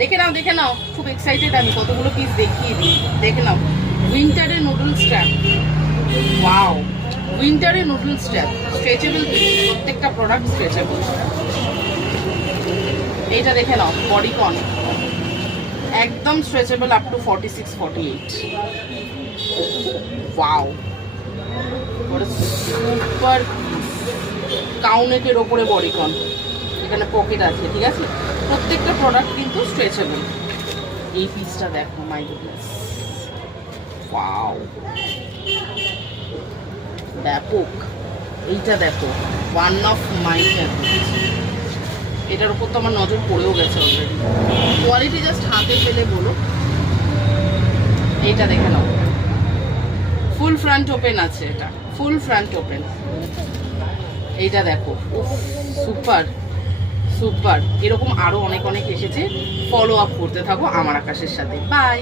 দেখে নাও দেখে নাও, খুব এক্সাইটেড আমি, কতগুলো পিস দেখিয়ে দিই। দেখে নাও, উইন্টারের নুডল স্ট্র্যাপ। ওয়াও, উইন্টারের নুডল স্ট্র্যাপ, স্ট্রেচেবল পিস, প্রত্যেকটা প্রোডাক্ট স্ট্রেচেবল। এইটা দেখে নাও, বডিকন, একদম stretchable up to 46, 48। Wow, super কাউনেটের ওপরে বডিকন, এখানে পকেট আছে, ঠিক আছে। প্রত্যেকটা প্রোডাক্ট কিন্তু স্ট্রেচেবল। এই পিসটা দেখো, মাই গুডনেস, ওয়াও, ব্যাপক। এইটা দেখো, ওয়ান অফ মাই ফেভারিট। এটার উপর তো আমার নজর পড়েও গেছে অলরেডি। কোয়ালিটি জাস্ট হাতে পেলে বলো। এইটা দেখে নাও, ফুল ফ্রন্ট ওপেন আছে, এটা ফুল ফ্রন্ট ওপেন। এইটা দেখো, উফ, সুপার সুপার। এরকম আরো অনেক অনেক এসেছে, ফলো আপ করতে থাকো আমার আকাশের সাথে। বাই।